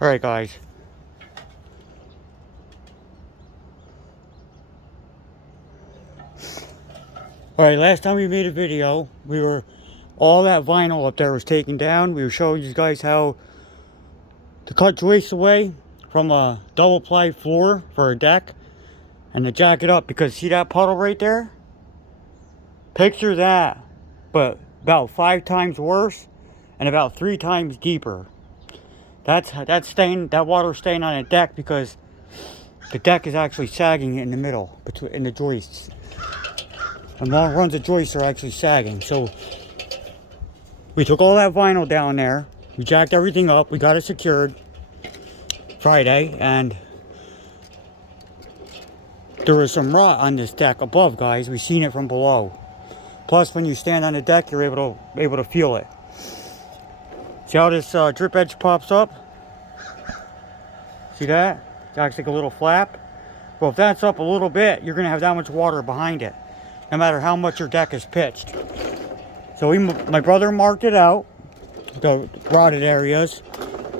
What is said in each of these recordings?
Alright guys. Alright, last time we made a video, all that vinyl up there was taken down. We were showing you guys how to cut joists away from a double ply floor for a deck and to jack it up, because see that puddle right there? Picture that, but about 5 times worse and about 3 times deeper. That water staying on a deck because the deck is actually sagging in the middle, in the joists. And long runs of joists are actually sagging. So we took all that vinyl down there, we jacked everything up, we got it secured Friday, and there was some rot on this deck above, guys. We seen it from below. Plus, when you stand on the deck, you're able to feel it. See how this drip edge pops up? See that? It acts like a little flap. Well, if that's up a little bit, you're gonna have that much water behind it, no matter how much your deck is pitched. So my brother marked it out, the rotted areas,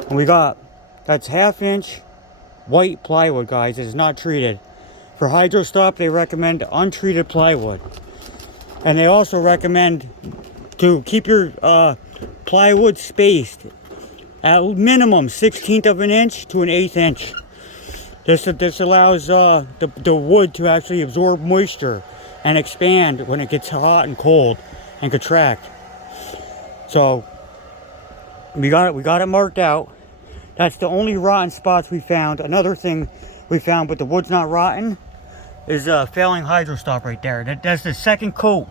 and we got, that's 1/2 inch white plywood, guys. It is not treated. For hydro stop, they recommend untreated plywood. And they also recommend to keep your plywood spaced at minimum 1/16 of an inch to an 1/8 inch. This allows the wood to actually absorb moisture and expand when it gets hot and cold and contract. So we got it marked out. That's the only rotten spots we found. Another thing we found, but the wood's not rotten, is failing hydro stop right there. That's the second coat.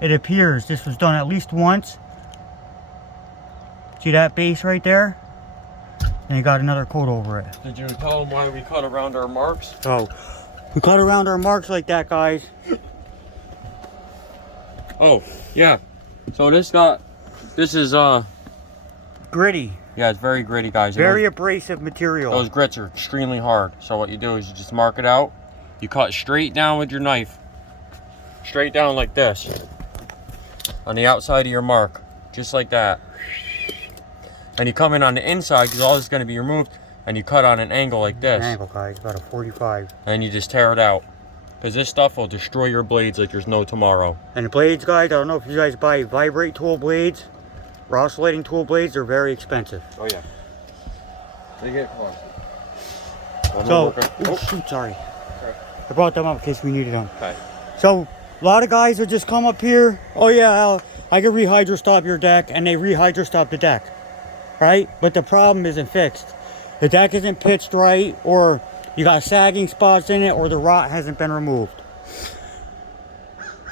It appears this was done at least once. See that base right there? And you got another coat over it. Did you tell them why we cut around our marks? Oh, we cut around our marks like that, guys. Oh, yeah. So this is Gritty. yeah, it's very gritty, guys. Very abrasive material. Those grits are extremely hard. So what you do is you just mark it out. You cut straight down with your knife. Straight down like this. On the outside of your mark. Just like that. And you come in on the inside, because all this is going to be removed, and you cut on an angle like this. An angle, guys, about a 45. And you just tear it out. Because this stuff will destroy your blades like there's no tomorrow. And the blades, guys, I don't know if you guys buy vibrate tool blades or oscillating tool blades. They're very expensive. Oh yeah. They get close. So, oh shoot, sorry. I brought them up in case we needed them. Okay. So, a lot of guys would just come up here. Oh yeah, I can rehydro stop your deck, and they rehydro stop the deck. Right? But the problem isn't fixed. The deck isn't pitched right, or you got sagging spots in it, or the rot hasn't been removed.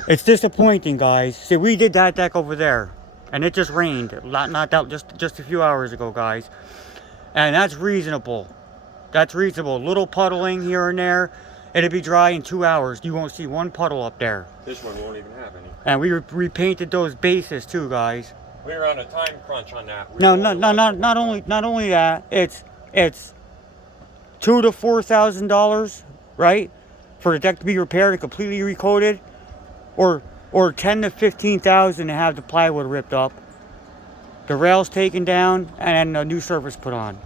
It's disappointing, guys. See, we did that deck over there, and it just rained. Not that, just a few hours ago, guys. And that's reasonable. That's reasonable. Little puddling here and there. It'll be dry in 2 hours. You won't see one puddle up there. This one won't even have any. And we repainted those bases too, guys. We were on a time crunch on that. Not only that. It's $2,000 to $4,000, right, for the deck to be repaired and completely recoated, or $10,000 to $15,000 to have the plywood ripped up, the rails taken down, and a new surface put on.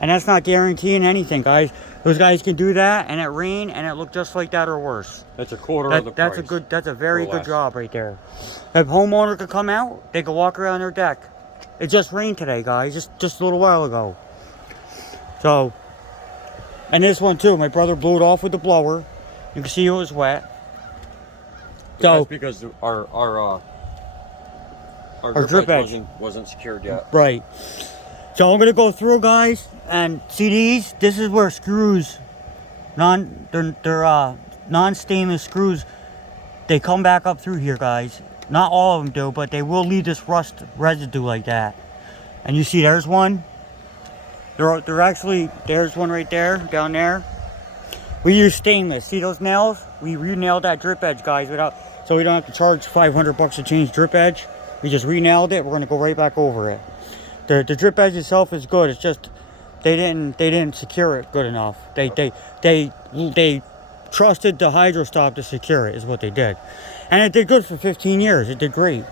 And that's not guaranteeing anything, guys. Those guys can do that, and it rained, and it looked just like that or worse. That's a quarter of the price. That's a very good job right there. If homeowner could come out, they could walk around their deck. It just rained today, guys, just a little while ago. So, and this one too, my brother blew it off with the blower. You can see it was wet. So that's because our drip edge wasn't secured yet. Right. So I'm gonna go through, guys, and see these. This is where screws, they're non-stainless screws. They come back up through here, guys. Not all of them do, but they will leave this rust residue like that. And you see, there's one. They're actually, there's one right there, down there. We use stainless. See those nails? We re-nailed that drip edge, guys, so we don't have to charge $500 to change drip edge. We just re-nailed it. We're gonna go right back over it. The drip edge itself is good. It's just they didn't secure it good enough. They trusted the hydro stop to secure it, is what they did, and it did good for 15 years. It did great.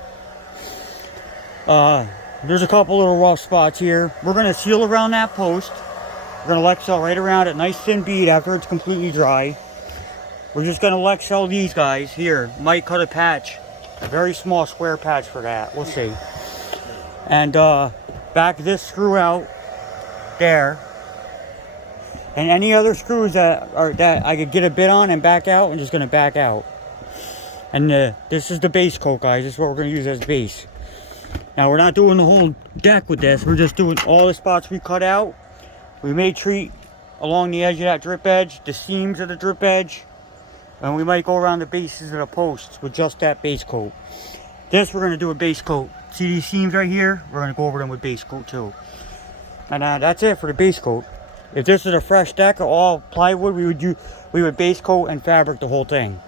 There's a couple little rough spots here. We're going to seal around that post. We're going to Lexel right around it, nice thin bead after it's completely dry. We're just going to Lexel these guys here. Might cut a patch, a very small square patch for that. We'll see. And back this screw out there. And any other screws that I could get a bit on and back out, I'm just going to back out. And this is the base coat, guys. This is what we're going to use as base. Now, we're not doing the whole deck with this. We're just doing all the spots we cut out. We may treat along the edge of that drip edge, the seams of the drip edge. And we might go around the bases of the posts with just that base coat. This, we're going to do a base coat. See these seams right here? We're going to go over them with base coat too. And that's it for the base coat. If this is a fresh deck of all plywood, we would base coat and fabric the whole thing.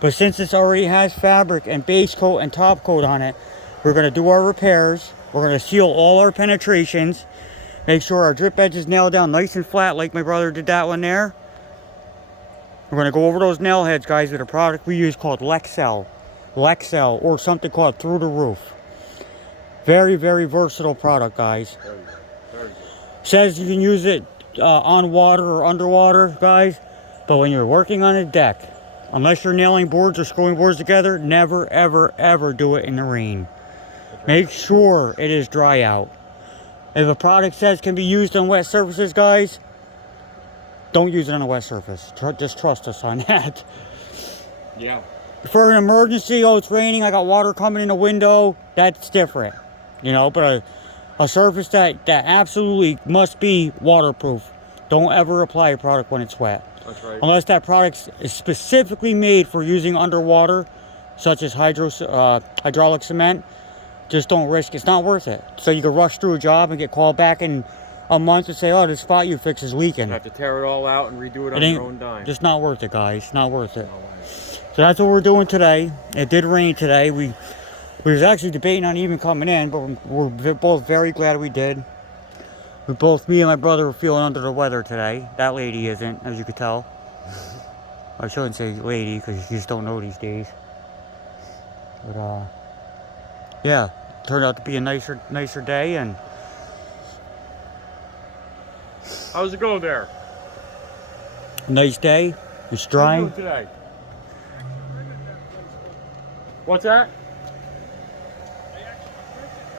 But since this already has fabric and base coat and top coat on it, we're going to do our repairs. We're going to seal all our penetrations. Make sure our drip edge is nailed down nice and flat like my brother did that one there. We're going to go over those nail heads, guys, with a product we use called Lexel. Lexel, or something called Through the Roof. Very, very versatile product, guys. Says you can use it on water or underwater, guys. But when you're working on a deck, unless you're nailing boards or screwing boards together, never, ever, ever do it in the rain. Make sure it is dry out. If a product says can be used on wet surfaces, guys, don't use it on a wet surface. Just trust us on that. Yeah. For an emergency, oh, it's raining, I got water coming in the window, that's different. You know, but a surface that absolutely must be waterproof. Don't ever apply a product when it's wet. That's right. Unless that product is specifically made for using underwater, such as hydraulic cement. Just don't risk it. It's not worth it. So you could rush through a job and get called back in a month and say, oh, this spot you fix is leaking. You have to tear it all out and redo it on your own dime. Just not worth it, guys. Not worth it. So that's what we're doing today. It did rain today. We was actually debating on even coming in, but we're both very glad we did. Me and my brother were feeling under the weather today. That lady isn't, as you could tell. I shouldn't say lady, because you just don't know these days. But, yeah, turned out to be a nicer day, and how's it go there? a nice day. It's dry. How you doing today? What's that?